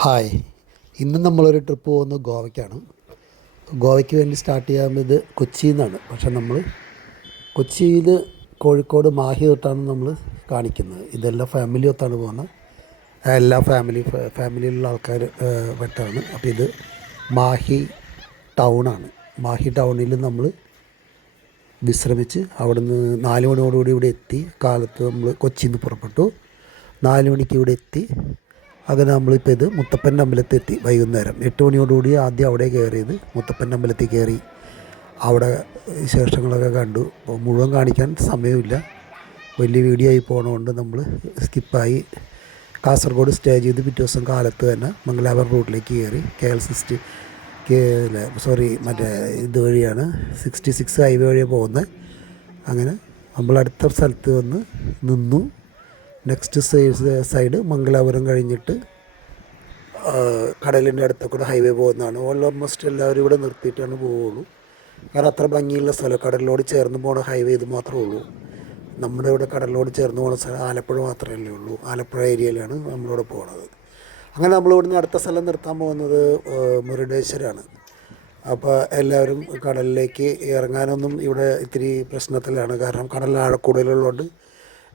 Hi. ഇന്ന് നമ്മളൊരു trip പോകുന്നത് ഗോവയ്ക്കാണ്. ഗോവയ്ക്ക് വേണ്ടി സ്റ്റാർട്ട് ചെയ്യാവുന്നത് കൊച്ചിയിൽ നിന്നാണ്. പക്ഷേ നമ്മൾ കൊച്ചിയിൽ കോഴിക്കോട് മാഹി തൊട്ടാണ് നമ്മൾ കാണിക്കുന്നത്. ഇതെല്ലാം ഫാമിലി ഒത്താണ് പോകുന്നത്. എല്ലാ ഫാമിലിയിലുള്ള ആൾക്കാർ വെട്ടാണ്. അപ്പോൾ ഇത് മാഹി ടൗണാണ്. മാഹി ടൗണിൽ നമ്മൾ വിശ്രമിച്ച് അവിടുന്ന് 4 മണിയോടുകൂടി ഇവിടെ എത്തി. കാലത്ത് നമ്മൾ കൊച്ചിയിൽ നിന്ന് പുറപ്പെട്ടു. 4 മണിക്ക് ഇവിടെ എത്തി. അങ്ങനെ നമ്മളിപ്പോൾ ഇത് മുത്തപ്പൻ്റെ അമ്പലത്തിൽ എത്തി. വൈകുന്നേരം 8 മണിയോടുകൂടി ആദ്യം അവിടെ കയറിയത്. മുത്തപ്പൻ്റെ അമ്പലത്തിൽ കയറി അവിടെ വിശേഷങ്ങളൊക്കെ കണ്ടു. അപ്പോൾ മുഴുവൻ കാണിക്കാൻ സമയമില്ല, വലിയ വീഡിയോ ആയി പോകണതുകൊണ്ട് നമ്മൾ സ്കിപ്പായി. കാസർഗോഡ് സ്റ്റേ ചെയ്ത് പിറ്റേ ദിവസം കാലത്ത് തന്നെ മംഗലാപുരം റൂട്ടിലേക്ക് കയറി. മറ്റേ ഇതുവഴിയാണ് 66 ഹൈവേ വഴിയാണ് പോകുന്നത്. അങ്ങനെ നമ്മൾ അടുത്ത സ്ഥലത്ത് വന്ന് നിന്നു. നെക്സ്റ്റ് സൈഡ് മംഗലാപുരം കഴിഞ്ഞിട്ട് കടലിൻ്റെ അടുത്തൊക്കെ കൂടെ ഹൈവേ പോകുന്നതാണ്. ഓൾമോസ്റ്റ് എല്ലാവരും ഇവിടെ നിർത്തിയിട്ടാണ് പോവുള്ളൂ. കാരണം അത്ര ഭംഗിയുള്ള സ്ഥലം, കടലിനോട് ചേർന്ന് പോകുന്ന ഹൈവേ ഇത് മാത്രമേ ഉള്ളൂ. നമ്മുടെ ഇവിടെ കടലിനോട് ചേർന്ന് പോകുന്ന സ്ഥലം ആലപ്പുഴ മാത്രമല്ലേ ഉള്ളൂ. ആലപ്പുഴ ഏരിയയിലാണ് നമ്മളിവിടെ പോകുന്നത്. അങ്ങനെ നമ്മളിവിടുന്ന് അടുത്ത സ്ഥലം നിർത്താൻ പോകുന്നത് മുരുടേശ്വരമാണ്. അപ്പോൾ എല്ലാവരും കടലിലേക്ക് ഇറങ്ങാനൊന്നും ഇവിടെ ഇത്തിരി പ്രശ്നത്തിലാണ്. കാരണം കടലിൽ ആഴക്കൂടുതലുള്ളതുകൊണ്ട്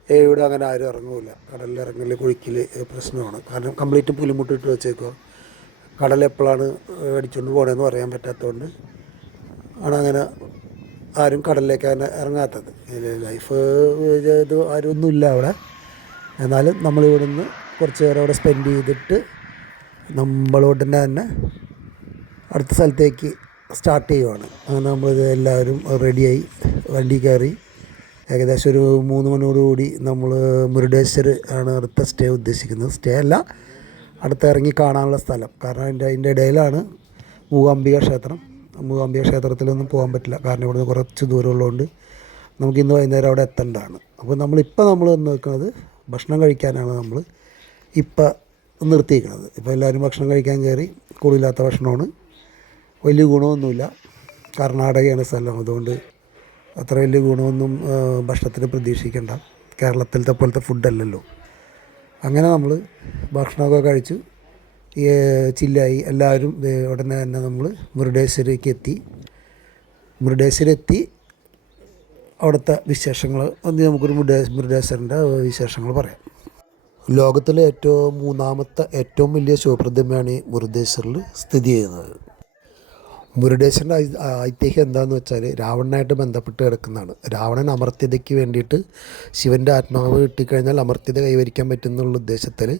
ഇവിടെ അങ്ങനെ ആരും ഇറങ്ങില്ല. കടലിൽ ഇറങ്ങൽ കുഴിക്കൽ പ്രശ്നമാണ്. കാരണം കംപ്ലീറ്റ് പുലിമുട്ടിട്ട് വെച്ചേക്കുക. കടൽ എപ്പോഴാണ് അടിച്ചുകൊണ്ട് പോകണമെന്ന് പറയാൻ പറ്റാത്തതുകൊണ്ട് ആണ് അങ്ങനെ ആരും കടലിലേക്ക് അങ്ങനെ ഇറങ്ങാത്തത്. ലൈഫ് ഇത് ആരൊന്നുമില്ല അവിടെ. എന്നാലും നമ്മളിവിടെ നിന്ന് കുറച്ച് നേരം അവിടെ സ്പെൻഡ് ചെയ്തിട്ട് നമ്മളോട് തന്നെ അടുത്ത സ്ഥലത്തേക്ക് സ്റ്റാർട്ട് ചെയ്യുവാണ്. അങ്ങനെ നമ്മളിത് എല്ലാവരും റെഡിയായി വണ്ടി കയറി. ഏകദേശം ഒരു 3 മണിയോടുകൂടി നമ്മൾ മുരുടേശ്വർ ആണ് അടുത്ത സ്റ്റേ ഉദ്ദേശിക്കുന്നത്. സ്റ്റേ അല്ല, അടുത്ത് ഇറങ്ങി കാണാനുള്ള സ്ഥലം. കാരണം അതിൻ്റെ ഇടയിലാണ് മൂകാംബിക ക്ഷേത്രം. മൂകാംബിക ക്ഷേത്രത്തിലൊന്നും പോകാൻ പറ്റില്ല, കാരണം ഇവിടുന്ന് കുറച്ച് ദൂരമുള്ളതുകൊണ്ട് നമുക്കിന്ന് വൈകുന്നേരം അവിടെ എത്തേണ്ടതാണ്. അപ്പോൾ നമ്മൾ വന്ന് നിൽക്കുന്നത് ഭക്ഷണം കഴിക്കാനാണ്. നമ്മൾ ഇപ്പം നിർത്തിയിരിക്കുന്നത്. ഇപ്പോൾ എല്ലാവരും ഭക്ഷണം കഴിക്കാൻ കയറി. കൂടില്ലാത്ത ഭക്ഷണമാണ്, വലിയ ഗുണമൊന്നുമില്ല. കർണാടകയാണ് സ്ഥലം, അതുകൊണ്ട് അത്ര വലിയ ഗുണമൊന്നും ഭക്ഷണത്തിന് പ്രതീക്ഷിക്കേണ്ട. കേരളത്തിലത്തെ പോലത്തെ ഫുഡല്ലല്ലോ. അങ്ങനെ നമ്മൾ ഭക്ഷണമൊക്കെ കഴിച്ചു ചില്ലായി. എല്ലാവരും ഉടനെ തന്നെ നമ്മൾ മുരുടേശ്വരേക്ക് എത്തി. അവിടുത്തെ വിശേഷങ്ങൾ നമുക്കൊരു മുരുടേശ്വരൻ്റെ വിശേഷങ്ങൾ പറയാം. ലോകത്തിലെ മൂന്നാമത്തെ ഏറ്റവും വലിയ ശിവപ്രതിമയാണ് ഈ മുരുടേശ്വറിൽ സ്ഥിതി ചെയ്യുന്നത്. മുരുടേശ്വരൻ്റെ ഐതിഹ്യം എന്താണെന്ന് വെച്ചാൽ രാവണനായിട്ട് ബന്ധപ്പെട്ട് കിടക്കുന്നതാണ്. രാവണൻ അമർത്യതയ്ക്ക് വേണ്ടിയിട്ട് ശിവൻ്റെ ആത്മാവ് കിട്ടിക്കഴിഞ്ഞാൽ അമർത്യത കൈവരിക്കാൻ പറ്റുന്നുള്ള ഉദ്ദേശത്തിൽ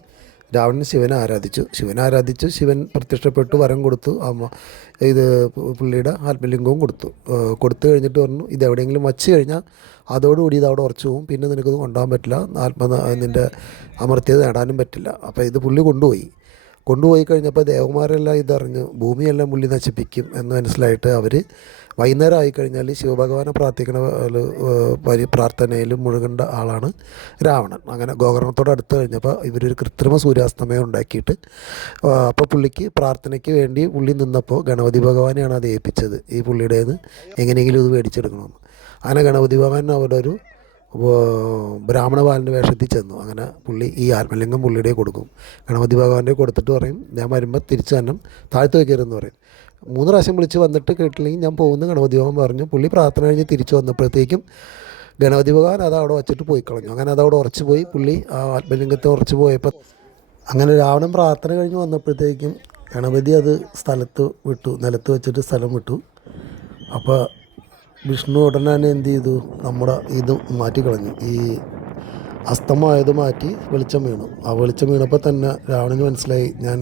രാവണൻ ശിവനെ ആരാധിച്ചു. ശിവൻ പ്രത്യക്ഷപ്പെട്ടു, വരം കൊടുത്തു. ഇത് പുള്ളിയുടെ ആത്മലിംഗവും കൊടുത്തു കഴിഞ്ഞിട്ട് പറഞ്ഞു, ഇതെവിടെയെങ്കിലും വച്ച് കഴിഞ്ഞാൽ അതോടുകൂടി ഇത് അവിടെ ഉറച്ചു പോകും, പിന്നെ നിനക്കത് കൊണ്ടുപോകാൻ പറ്റില്ല, നിൻ്റെ അമർത്യത നേടാനും പറ്റില്ല. അപ്പോൾ ഇത് പുള്ളി കൊണ്ടുപോയി കഴിഞ്ഞപ്പോൾ ദേവന്മാരെല്ലാം ഇതറിഞ്ഞ് ഭൂമിയെല്ലാം പുള്ളി നശിപ്പിക്കും എന്ന് മനസ്സിലായിട്ട് അവർ വൈകുന്നേരം ആയിക്കഴിഞ്ഞാൽ ശിവഭഗവാനെ പ്രാർത്ഥനയിൽ മുഴുകേണ്ട ആളാണ് രാവണൻ. അങ്ങനെ ഗോകർണത്തോട് അടുത്ത് കഴിഞ്ഞപ്പോൾ ഇവരൊരു കൃത്രിമ സൂര്യാസ്തമയം ഉണ്ടാക്കിയിട്ട് അപ്പോൾ പുള്ളിക്ക് പ്രാർത്ഥനയ്ക്ക് വേണ്ടി പുള്ളി നിന്നപ്പോൾ ഗണപതി ഭഗവാനെയാണ് അത് ഏൽപ്പിച്ചത്. ഈ പുള്ളിയുടേത് എങ്ങനെയെങ്കിലും ഇത് മേടിച്ചെടുക്കണമെന്ന്. അങ്ങനെ ഗണപതി ഭഗവാൻ അവിടെ ഒരു ബ്രാഹ്മണ ബാലൻ്റെ വേഷത്തിൽ ചെന്നു. അങ്ങനെ പുള്ളി ഈ ആത്മലിംഗം പുള്ളിയുടെ കൊടുക്കും. ഗണപതി ഭഗവാന്റെ കൊടുത്തിട്ട് പറയും, ഞാൻ വരുമ്പോൾ തിരിച്ച് തന്നെ താഴ്ത്തു വയ്ക്കരുതെന്ന് പറയും. 3 പ്രാവശ്യം വിളിച്ച് വന്നിട്ട് കേട്ടില്ലെങ്കിൽ ഞാൻ പോകുന്നു ഗണപതി ഭഗവാൻ പറഞ്ഞു. പുള്ളി പ്രാർത്ഥന കഴിഞ്ഞ് തിരിച്ചു വന്നപ്പോഴത്തേക്കും ഗണപതി ഭഗവാൻ അത് അവിടെ വച്ചിട്ട് പോയി കളഞ്ഞു. അങ്ങനെ അതവിടെ ഉറച്ചു പോയി. പുള്ളി ആ ആത്മലിംഗത്തെ ഉറച്ചു പോയപ്പോൾ അങ്ങനെ രാവണൻ പ്രാർത്ഥന കഴിഞ്ഞ് വന്നപ്പോഴത്തേക്കും ഗണപതി അത് നിലത്ത് വെച്ചിട്ട് സ്ഥലം വിട്ടു. അപ്പോൾ വിഷ്ണു ഉടനെ തന്നെ എന്ത് ചെയ്തു, നമ്മുടെ ഇത് മാറ്റിക്കളഞ്ഞു. ഈ അസ്തമായത് മാറ്റി വെളിച്ചം വീണു. ആ വെളിച്ചം വീണപ്പോൾ തന്നെ രാവണന് മനസ്സിലായി ഞാൻ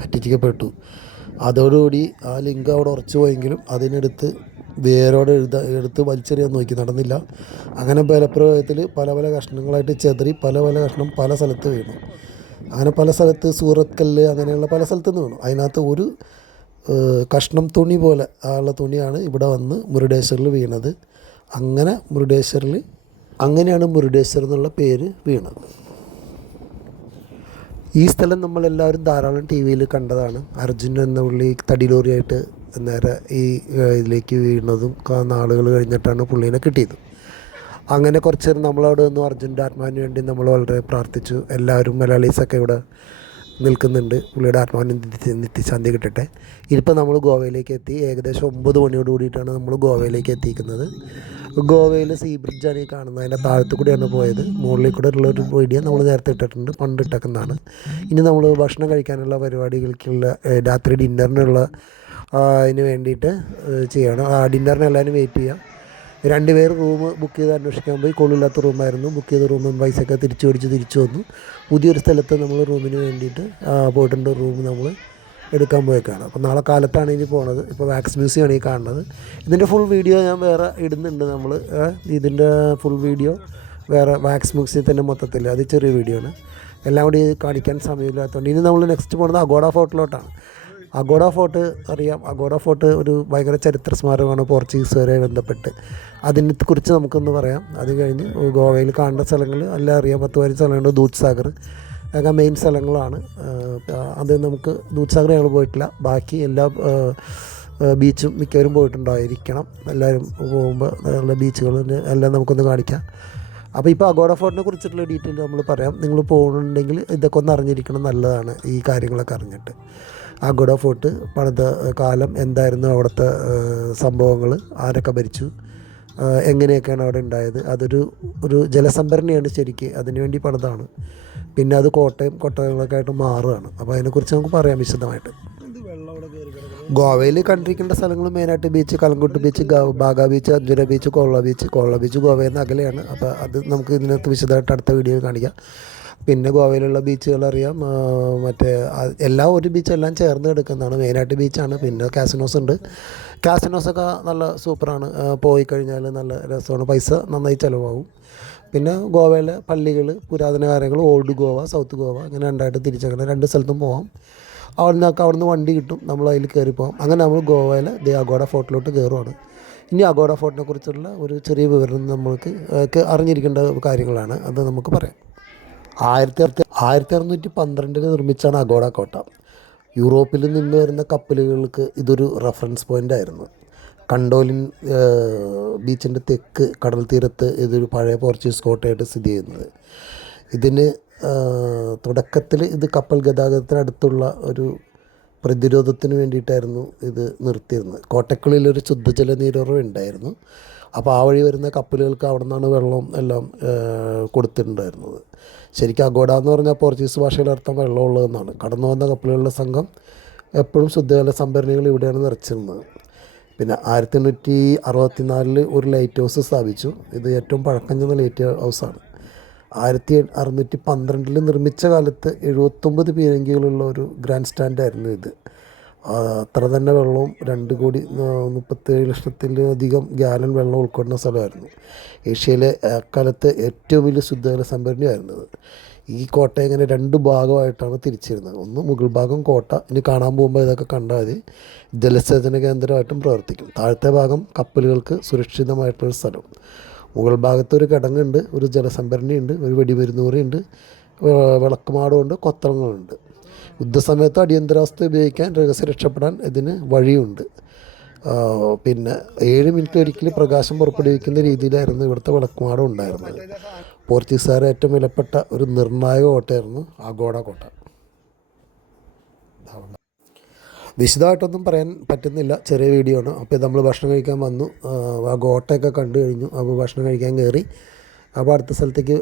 പറ്റിക്കപ്പെട്ടു. അതോടുകൂടി ആ ലിംഗം അവിടെ ഉറച്ചു പോയെങ്കിലും അതിനെടുത്ത് വേരോടെ എടുത്ത് വലിച്ചെറിയാൻ നോക്കി, നടന്നില്ല. അങ്ങനെ ബലപ്രയോഗത്തിൽ പല കഷ്ണങ്ങളായിട്ട് ചെതറി പല കഷ്ണം പല സ്ഥലത്ത് വീണു. അങ്ങനെ പല സ്ഥലത്ത് സൂറത്ത് കല്ല് അങ്ങനെയുള്ള പല സ്ഥലത്തു നിന്ന് വീണു. അതിനകത്ത് ഒരു കഷ്ണം തുണി പോലെ ഉള്ള തുണിയാണ് ഇവിടെ വന്ന് മുരുടേശ്വറിൽ വീണത്. അങ്ങനെയാണ് മുരുടേശ്വർ എന്നുള്ള പേര് വീണത്. ഈ സ്ഥലം നമ്മളെല്ലാവരും ധാരാളം ടി വിയിൽ കണ്ടതാണ്. അർജുൻ എന്ന പുള്ളി തടിലോറിയായിട്ട് നേരെ ഈ ഇതിലേക്ക് വീണതും നാളുകൾ കഴിഞ്ഞിട്ടാണ് പുള്ളീനെ കിട്ടിയത്. അങ്ങനെ കുറച്ച് നേരം നമ്മളവിടെ നിന്ന് അർജുൻ്റെ ആത്മാവിന് വേണ്ടി നമ്മൾ വളരെ പ്രാർത്ഥിച്ചു. എല്ലാവരും മലയാളീസൊക്കെ ഇവിടെ നിൽക്കുന്നുണ്ട്. പുള്ളിയുടെ ആത്മാവിന് നിത്യശാന്തി കിട്ടട്ടെ. ഇനിയിപ്പോൾ നമ്മൾ ഗോവയിലേക്ക് എത്തി. ഏകദേശം 9 മണിയോട് കൂടിയിട്ടാണ് നമ്മൾ ഗോവയിലേക്ക് എത്തിയിരിക്കുന്നത്. ഗോവയിൽ സീ ബ്രിഡ്ജാണ് ഈ കാണുന്നത്. അതിൻ്റെ താഴത്തു കൂടിയാണ് പോയത്. മുകളിൽ കൂടെ ഉള്ളൊരു വീഡിയോ നമ്മൾ നേരത്തെ ഇട്ടിട്ടുണ്ട്, പണ്ട് ഇട്ടേക്കുന്നതാണ്. ഇനി നമ്മൾ ഭക്ഷണം കഴിക്കാനുള്ള പരിപാടികൾക്കുള്ള രാത്രി ഡിന്നറിനുള്ള അതിന് വേണ്ടിയിട്ട് ചെയ്യണം. ഡിന്നറിന് എല്ലാവരും വെയിറ്റ് ചെയ്യാം. 2 പേർ റൂം ബുക്ക് ചെയ്ത് അന്വേഷിക്കാൻ പോയി. കൊള്ളില്ലാത്ത റൂമായിരുന്നു. ബുക്ക് ചെയ്ത റൂമും പൈസയൊക്കെ തിരിച്ചു മേടിച്ച് തിരിച്ചു വന്നു. പുതിയൊരു സ്ഥലത്ത് നമ്മൾ റൂമിന് വേണ്ടിയിട്ട് പോയിട്ടുണ്ട്. റൂം നമ്മൾ എടുക്കാൻ പോയേക്കാണ്. അപ്പോൾ നാളെ കാലത്താണ് ഇനി പോണത്. ഇപ്പോൾ വാക്സ് മ്യൂസിയമാണ് ഈ കാണുന്നത്. ഇതിൻ്റെ ഫുൾ വീഡിയോ ഞാൻ വേറെ ഇടുന്നുണ്ട്. നമ്മൾ ഇതിൻ്റെ ഫുൾ വീഡിയോ വേറെ വാക്സ് മ്യൂസിയത്തിൻ്റെ മൊത്തത്തിൽ, അത് ചെറിയ വീഡിയോ ആണ്. എല്ലാം കൂടി കാണിക്കാൻ സമയമില്ലാത്തതുകൊണ്ട് ഇനി നമ്മൾ നെക്സ്റ്റ് പോകുന്നത് അഗോഡ ഫോർട്ടിലോട്ടാണ്. അഗോഡ ഫോർട്ട് അറിയാം. അഗോഡ ഫോർട്ട് ഒരു ഭയങ്കര ചരിത്ര സ്മാരകമാണ് പോർച്ചുഗീസുകാരെ ബന്ധപ്പെട്ട്. അതിനെക്കുറിച്ച് നമുക്കൊന്ന് പറയാം. അത് കഴിഞ്ഞ് ഗോവയിൽ കാണേണ്ട സ്ഥലങ്ങൾ എല്ലാം അറിയാം. 10 സ്ഥലങ്ങളുണ്ട്. ദൂത് സാഗർ ഒക്കെ മെയിൻ സ്ഥലങ്ങളാണ്. അത് നമുക്ക് ദൂത് സാഗർ ഞങ്ങൾ പോയിട്ടില്ല. ബാക്കി എല്ലാ ബീച്ചും മിക്കവരും പോയിട്ടുണ്ടായിരിക്കണം. എല്ലാവരും പോകുമ്പോൾ ഉള്ള ബീച്ചുകൾ എല്ലാം നമുക്കൊന്ന് കാണിക്കാം. അപ്പോൾ ഇപ്പോൾ അഗോഡ ഫോർട്ടിനെ കുറിച്ചിട്ടുള്ള ഡീറ്റെയിൽ നമ്മൾ പറയാം. നിങ്ങൾ പോകുന്നുണ്ടെങ്കിൽ ഇതൊക്കെ ഒന്ന് അറിഞ്ഞിരിക്കണം, നല്ലതാണ് ഈ കാര്യങ്ങളൊക്കെ അറിഞ്ഞിട്ട്. അഗോഡ ഫോർട്ട് പണിത കാലം എന്തായിരുന്നു, അവിടുത്തെ സംഭവങ്ങൾ, ആരൊക്കെ ഭരിച്ചു, എങ്ങനെയൊക്കെയാണ് അവിടെ ഉണ്ടായത്. ഒരു ജലസംഭരണിയാണ് ശരിക്ക്, അതിനുവേണ്ടി പണിതാണ്. പിന്നെ അത് കോട്ടയം കൊട്ടകങ്ങളൊക്കെ ആയിട്ട് മാറുകയാണ്. അപ്പോൾ അതിനെക്കുറിച്ച് നമുക്ക് പറയാം വിശദമായിട്ട്. ഗോവയിൽ കണ്ടിരിക്കേണ്ട സ്ഥലങ്ങൾ മെയിനായിട്ട് beach, കലങ്കുട്ട് beach, Baga beach, അഞ്ജുര beach, കോള ബീച്ച് ഗോവയിൽ നിന്ന് അകലെയാണ്. അപ്പോൾ അത് നമുക്ക് ഇതിനകത്ത് വിശദമായിട്ട് അടുത്ത വീഡിയോയിൽ കാണിക്കാം. പിന്നെ ഗോവയിലുള്ള ബീച്ചുകൾ അറിയാം. മറ്റേ ഒരു ബീച്ചെല്ലാം ചേർന്ന് കിടക്കുന്നതാണ്. മെയിനായിട്ട് ബീച്ചാണ്. പിന്നെ കാസിനോസ് ഉണ്ട്. കാസിനോസൊക്കെ നല്ല സൂപ്പറാണ്. പോയി കഴിഞ്ഞാൽ നല്ല രസമാണ്. പൈസ നന്നായി ചിലവാകും. പിന്നെ ഗോവയിലെ പള്ളികൾ, പുരാതന കാര്യങ്ങൾ, ഓൾഡ് ഗോവ, സൗത്ത് ഗോവ, അങ്ങനെ രണ്ടായിട്ട് തിരിച്ചങ്ങനെ 2 സ്ഥലത്തും പോകാം. അവിടുന്ന് വണ്ടി കിട്ടും, നമ്മൾ അതിൽ കയറി പോകാം. അങ്ങനെ നമ്മൾ ഗോവയിലെ അഗോഡ ഫോർട്ടിലോട്ട് കയറുവാണ്. ഇനി അഗോഡ ഫോർട്ടിനെ കുറിച്ചുള്ള ഒരു ചെറിയ വിവരണം നമ്മൾക്ക് അറിഞ്ഞിരിക്കേണ്ട കാര്യങ്ങളാണ്. അത് നമുക്ക് പറയാം. 1612 നിർമ്മിച്ചാണ് അഗോഡ കോട്ട. യൂറോപ്പിൽ നിന്ന് വരുന്ന കപ്പലുകൾക്ക് ഇതൊരു റെഫറൻസ് പോയിൻ്റ് ആയിരുന്നു. കണ്ടോലിൻ ബീച്ചിൻ്റെ തെക്ക് കടൽ തീരത്ത് ഇതൊരു പഴയ പോർച്ചുഗീസ് കോട്ടയായിട്ട് സ്ഥിതി ചെയ്യുന്നത്. ഇതിന് തുടക്കത്തിൽ ഇത് കപ്പൽ ഗതാഗതത്തിനടുത്തുള്ള ഒരു പ്രതിരോധത്തിന് വേണ്ടിയിട്ടായിരുന്നു ഇത് നിർത്തിയിരുന്നത്. കോട്ടക്കുള്ളിലൊരു ശുദ്ധജല നീരുറവ ഉണ്ടായിരുന്നു. അപ്പോൾ ആ വഴി വരുന്ന കപ്പലുകൾക്ക് അവിടെ നിന്നാണ് വെള്ളം എല്ലാം കൊടുത്തിട്ടുണ്ടായിരുന്നത്. ശരിക്കും അഗോഡ എന്ന് പറഞ്ഞാൽ പോർച്ചുഗീസ് ഭാഷയിൽ അർത്ഥം വെള്ളമുള്ളതെന്നാണ്. കടന്നു വന്ന കപ്പലുകളുടെ സംഘം എപ്പോഴും ശുദ്ധജല സംഭരണികൾ ഇവിടെയാണ് നിറച്ചിരുന്നത്. പിന്നെ 1864 ഒരു ലൈറ്റ് ഹൗസ് സ്ഥാപിച്ചു. ഇത് ഏറ്റവും പഴക്കം ചെന്ന ലൈറ്റ് ഹൗസാണ്. 1612 നിർമ്മിച്ച കാലത്ത് 79 പീരങ്കികളുള്ള ഒരു ഗ്രാൻഡ് സ്റ്റാൻഡായിരുന്നു ഇത്. അത്ര തന്നെ വെള്ളവും 2,37,00,000 ഗാലൻ വെള്ളം ഉൾക്കൊള്ളുന്ന സ്ഥലമായിരുന്നു. ഏഷ്യയിലെ അക്കാലത്ത് ഏറ്റവും വലിയ ശുദ്ധജല സംഭരണിയായിരുന്നത്. ഈ കോട്ട ഇങ്ങനെ 2 ഭാഗമായിട്ടാണ് തിരിച്ചിരുന്നത്. ഒന്ന് മുകൾ ഭാഗം കോട്ട, ഇനി കാണാൻ പോകുമ്പോൾ ഇതൊക്കെ കണ്ടാൽ മതി, ജലസേചന കേന്ദ്രമായിട്ടും പ്രവർത്തിക്കും. താഴത്തെ ഭാഗം കപ്പലുകൾക്ക് സുരക്ഷിതമായിട്ടുള്ളൊരു സ്ഥലം. മുകൾ ഭാഗത്ത് ഒരു കിടങ്ങുണ്ട്, ഒരു ജലസംഭരണിയുണ്ട്, ഒരു വെടിമരുന്നൂറിയുണ്ട്, വിളക്കുമാടമുണ്ട്, കൊത്തളങ്ങളുണ്ട്. യുദ്ധസമയത്ത് അടിയന്തരാവസ്ഥ ഉപയോഗിക്കാൻ, രഹസ്യം രക്ഷപ്പെടാൻ ഇതിന് വഴിയുണ്ട്. പിന്നെ 7 മിനിറ്റ് ഒരിക്കൽ പ്രകാശം പുറപ്പെടുവിക്കുന്ന രീതിയിലായിരുന്നു ഇവിടുത്തെ വിളക്കുമാടം ഉണ്ടായിരുന്നത്. പോർച്ചുഗീസുകാരെ ഏറ്റവും വിലപ്പെട്ട ഒരു നിർണായക കോട്ടയായിരുന്നു അഗോഡ കോട്ട. വിശദമായിട്ടൊന്നും പറയാൻ പറ്റുന്നില്ല, ചെറിയ വീഡിയോ ആണ്. അപ്പോൾ നമ്മൾ ഭക്ഷണം കഴിക്കാൻ വന്നു, ആ കോട്ടയൊക്കെ കണ്ടു കഴിഞ്ഞു. അപ്പോൾ ഭക്ഷണം കഴിക്കാൻ കയറി. അപ്പോൾ അടുത്ത സ്ഥലത്തേക്ക്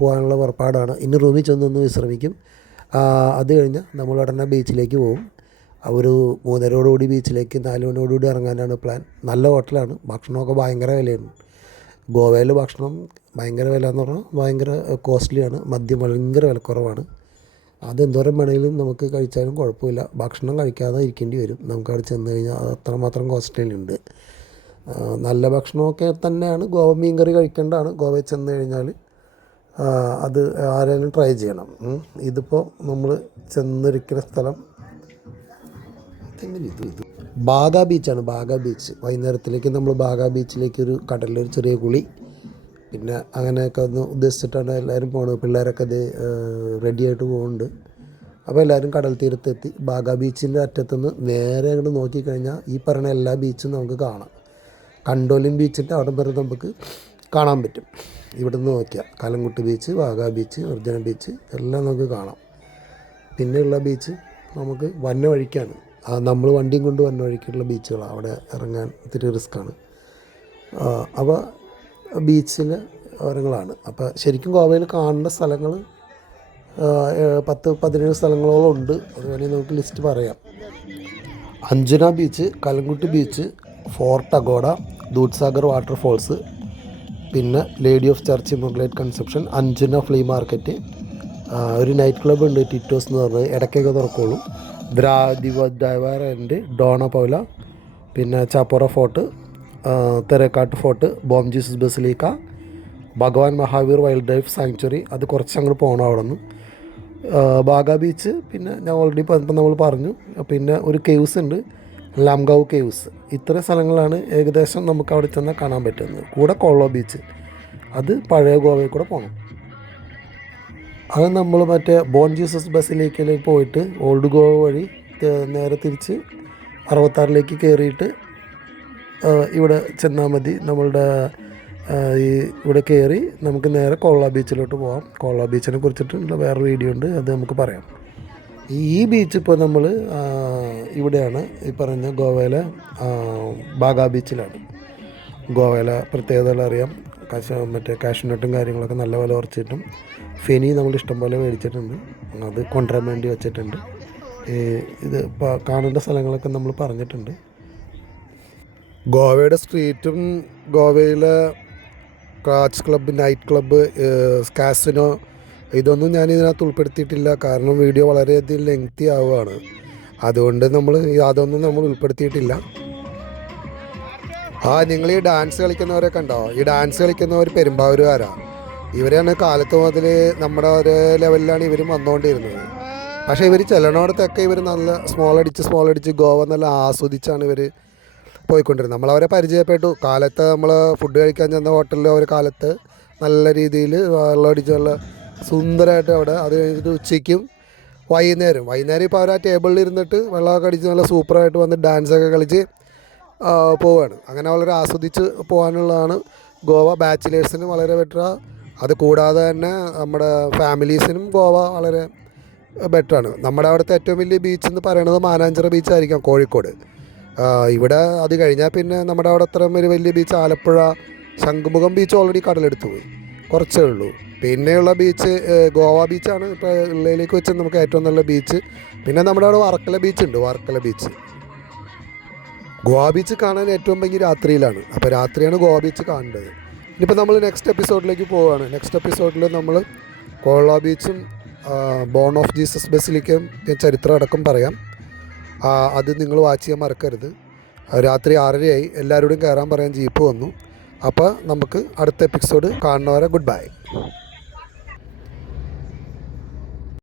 പോകാനുള്ള പുറപ്പാടാണ്. ഇനി റൂമിൽ ചെന്നൊന്ന് വിശ്രമിക്കും. അത് കഴിഞ്ഞ് നമ്മൾ ഉടനെ ബീച്ചിലേക്ക് പോകും. ഒരു 3:30 ബീച്ചിലേക്ക് 4 മണിയോടുകൂടി ഇറങ്ങാനാണ് പ്ലാൻ. നല്ല ഹോട്ടലാണ്, ഭക്ഷണമൊക്കെ ഭയങ്കര വിലയാണ്. ഗോവയിൽ ഭക്ഷണം ഭയങ്കര വില എന്ന് പറഞ്ഞാൽ ഭയങ്കര കോസ്റ്റ്ലിയാണ്. മദ്യം ഭയങ്കര വിലക്കുറവാണ്. അതെന്തോരം വേണമെങ്കിലും നമുക്ക് കഴിച്ചാലും കുഴപ്പമില്ല. ഭക്ഷണം കഴിക്കാതെ ഇരിക്കേണ്ടി വരും. നമുക്കവിടെ ചെന്ന് കഴിഞ്ഞാൽ അത്രമാത്രം കോസ്റ്റ്ലിയുണ്ട്. നല്ല ഭക്ഷണമൊക്കെ തന്നെയാണ്. ഗോവ മീൻ കറി കഴിക്കേണ്ടതാണ്. ഗോവയിൽ ചെന്ന് കഴിഞ്ഞാൽ അത് ആരെങ്കിലും ട്രൈ ചെയ്യണം. ഇതിപ്പോൾ നമ്മൾ ചെന്നിരിക്കുന്ന സ്ഥലം ബാഗ ബീച്ചാണ്. ബാഗ ബീച്ച്. വൈകുന്നേരത്തിലേക്ക് നമ്മൾ ബാഗ ബീച്ചിലേക്ക് ഒരു കടലിലൊരു ചെറിയ കുളി, പിന്നെ അങ്ങനെയൊക്കെ ഒന്ന് ഉദ്ദേശിച്ചിട്ടാണ് എല്ലാവരും പോകുന്നത്. പിള്ളേരൊക്കെ അത് റെഡിയായിട്ട് പോകുന്നുണ്ട്. അപ്പോൾ എല്ലാവരും കടൽ തീരത്തെത്തി. ബാഗ ബീച്ചിൻ്റെ അറ്റത്തുനിന്ന് നേരെ അങ്ങോട്ട് നോക്കിക്കഴിഞ്ഞാൽ ഈ പറയുന്ന എല്ലാ ബീച്ചും നമുക്ക് കാണാം. കണ്ടോലിൻ ബീച്ചിൻ്റെ അവിടെ വരെ നമുക്ക് കാണാൻ പറ്റും. ഇവിടെ നിന്ന് നോക്കിയാൽ കലങ്കുട്ട് ബീച്ച്, ബാഗ ബീച്ച്, നിർജ്ജന ബീച്ച് എല്ലാം നമുക്ക് കാണാം. പിന്നെയുള്ള ബീച്ച് നമുക്ക് വന്ന വഴിക്കാണ്. നമ്മൾ വണ്ടിയും കൊണ്ട് വന്ന വഴിക്കുള്ള ബീച്ചുകളാണ്. അവിടെ ഇറങ്ങാൻ ഇത്തിരി റിസ്ക്കാണ്. അപ്പോൾ ബീച്ചിലെ ഓരങ്ങളാണ്. അപ്പോൾ ശരിക്കും ഗോവയിൽ കാണേണ്ട സ്ഥലങ്ങൾ 10-17 സ്ഥലങ്ങളോളം ഉണ്ട്. അത് വേണമെങ്കിൽ നമുക്ക് ലിസ്റ്റ് പറയാം. Anjuna beach, Calangute beach, fort Aguada, Dudhsagar waterfalls, പിന്നെ lady of church immaculate conception, Anjuna flea market, ഒരു നൈറ്റ് ക്ലബ്ബ് ഉണ്ട് ടിറ്റോസ് എന്ന് പറഞ്ഞത്, ഇടയ്ക്കൊക്കെ തുറക്കുള്ളൂ, ദ്രാദിവ ആൻഡ് ഡോണ പൗല, പിന്നെ Chapora fort, Terekhol fort, Bom Jesus basilica, Bhagwan Mahavir wild life sanctuary, അത് കുറച്ച് അങ്ങോട്ട് പോകണം അവിടെ നിന്ന്, ബാഗ ബീച്ച്, പിന്നെ ഞാൻ ഓൾറെഡി ഇപ്പം നമ്മൾ പറഞ്ഞു, പിന്നെ ഒരു കേവ്സ് ഉണ്ട്, ലാംഗാവ് കേവ്സ്. ഇത്ര സ്ഥലങ്ങളാണ് ഏകദേശം നമുക്ക് അവിടെ ചെന്നാൽ കാണാൻ പറ്റുന്നത്. കൂടെ കൊള്ളോ ബീച്ച്, അത് പഴയ ഗോവയിൽ കൂടെ പോകണം. അത് നമ്മൾ മറ്റേ ബോൺ ജീസസ് ബസിലേക്കിലേക്ക് പോയിട്ട് ഓൾഡ് ഗോവ വഴി നേരെ തിരിച്ച് 66 കയറിയിട്ട് ഇവിടെ ചെന്നാൽ മതി. നമ്മളുടെ ഇവിടെ കയറി നമുക്ക് നേരെ കോള ബീച്ചിലോട്ട് പോകാം. കോള ബീച്ചിനെ കുറിച്ചിട്ടുള്ള വേറെ വീഡിയോ ഉണ്ട്, അത് നമുക്ക് പറയാം. ഈ ബീച്ച് ഇപ്പോൾ നമ്മൾ ഇവിടെയാണ്, ഈ പറഞ്ഞ ഗോവയിലെ ബാഗ ബീച്ചിലാണ്. ഗോവയിലെ പ്രത്യേകതകൾ അറിയാം. മറ്റേ കാഷ്നട്ടും കാര്യങ്ങളൊക്കെ നല്ല വില കുറച്ചിട്ടും ഫെനി നമ്മൾ ഇഷ്ടം പോലെ മേടിച്ചിട്ടുണ്ട്, അത് കൊണ്ടുവരാൻ വേണ്ടി വെച്ചിട്ടുണ്ട്. ഇത് കാണേണ്ട സ്ഥലങ്ങളൊക്കെ നമ്മൾ പറഞ്ഞിട്ടുണ്ട്. ഗോവയുടെ സ്ട്രീറ്റും ഗോവയിലെ കാച്ച് ക്ലബ്ബ്, നൈറ്റ് ക്ലബ്ബ്, കാസിനോ, ഇതൊന്നും ഞാൻ ഇതിനകത്ത് ഉൾപ്പെടുത്തിയിട്ടില്ല. കാരണം വീഡിയോ വളരെയധികം ലെങ്തി ആവുകയാണ്. അതുകൊണ്ട് അതൊന്നും നമ്മൾ ഉൾപ്പെടുത്തിയിട്ടില്ല. നിങ്ങൾ ഈ ഡാൻസ് കളിക്കുന്നവരെ കണ്ടോ? ഈ ഡാൻസ് കളിക്കുന്നവർ പെരുമ്പാവൂരുകാരാണ്. ഇവരാണ് കാലത്ത് മുതൽ നമ്മുടെ ഒരു ലെവലിലാണ് ഇവർ വന്നുകൊണ്ടിരുന്നത്. പക്ഷേ ഇവർ ചെല്ലണോടത്തൊക്കെ ഇവർ നല്ല സ്മോൾ അടിച്ച് ഗോവ നല്ല ആസ്വദിച്ചാണ് ഇവർ പോയിക്കൊണ്ടിരുന്നത്. നമ്മളവരെ പരിചയപ്പെട്ടു. കാലത്ത് നമ്മൾ ഫുഡ് കഴിക്കാൻ ചെന്ന ഹോട്ടലിൽ അവർ കാലത്ത് നല്ല രീതിയിൽ വെള്ളമടിച്ച് നല്ല സുന്ദരമായിട്ട് അവിടെ, അത് കഴിഞ്ഞിട്ട് ഉച്ചയ്ക്കും വൈകുന്നേരം ഇപ്പോൾ അവർ ആ ടേബിളിൽ ഇരുന്നിട്ട് വെള്ളമൊക്കെ അടിച്ച് നല്ല സൂപ്പറായിട്ട് വന്ന് ഡാൻസൊക്കെ കളിച്ച് പോവുകയാണ്. അങ്ങനെ വളരെ ആസ്വദിച്ച് പോകാനുള്ളതാണ് ഗോവ. ബാച്ചിലേഴ്സിനും വളരെ ബെറ്ററാണ്. അത് കൂടാതെ തന്നെ നമ്മുടെ ഫാമിലീസിനും ഗോവ വളരെ ബെറ്ററാണ്. നമ്മുടെ അവിടുത്തെ ഏറ്റവും വലിയ ബീച്ച് എന്ന് പറയുന്നത് മാനാഞ്ചിറ ബീച്ചായിരിക്കാം, കോഴിക്കോട്. ഇവിടെ അത് കഴിഞ്ഞാൽ പിന്നെ നമ്മുടെ അവിടെ അത്രയും ഒരു വലിയ beach Alappuzha, Shanghumukham beach already കടലെടുത്ത് പോയി, കുറച്ചേ ഉള്ളൂ. പിന്നെയുള്ള ബീച്ച് ഗോവ ബീച്ചാണ് ഇപ്പോൾ ഉള്ളതിലേക്ക് വെച്ച് നമുക്ക് ഏറ്റവും നല്ല ബീച്ച്. പിന്നെ നമ്മുടെ അവിടെ വർക്കല ബീച്ചുണ്ട്, വർക്കല ബീച്ച്. ഗോവ ബീച്ച് കാണാൻ ഏറ്റവും ഭംഗി രാത്രിയിലാണ്. അപ്പോൾ രാത്രിയാണ് ഗോവ ബീച്ച് കാണേണ്ടത്. ഇനിയിപ്പോൾ നമ്മൾ നെക്സ്റ്റ് എപ്പിസോഡിലേക്ക് പോവുകയാണ്. നെക്സ്റ്റ് എപ്പിസോഡിൽ നമ്മൾ കോള ബീച്ചും ബോൺ ഓഫ് ജീസസ് ബസിലിക്കും ചരിത്രം അടക്കം പറയാം. അത് നിങ്ങൾ വാച്ച് ചെയ്യാൻ മറക്കരുത്. രാത്രി 6:30 എല്ലാവരോടും കയറാൻ പറയാൻ ജീപ്പ് വന്നു. അപ്പോൾ നമുക്ക് അടുത്ത എപ്പിസോഡ് കാണുന്നവരെ ഗുഡ് ബൈ.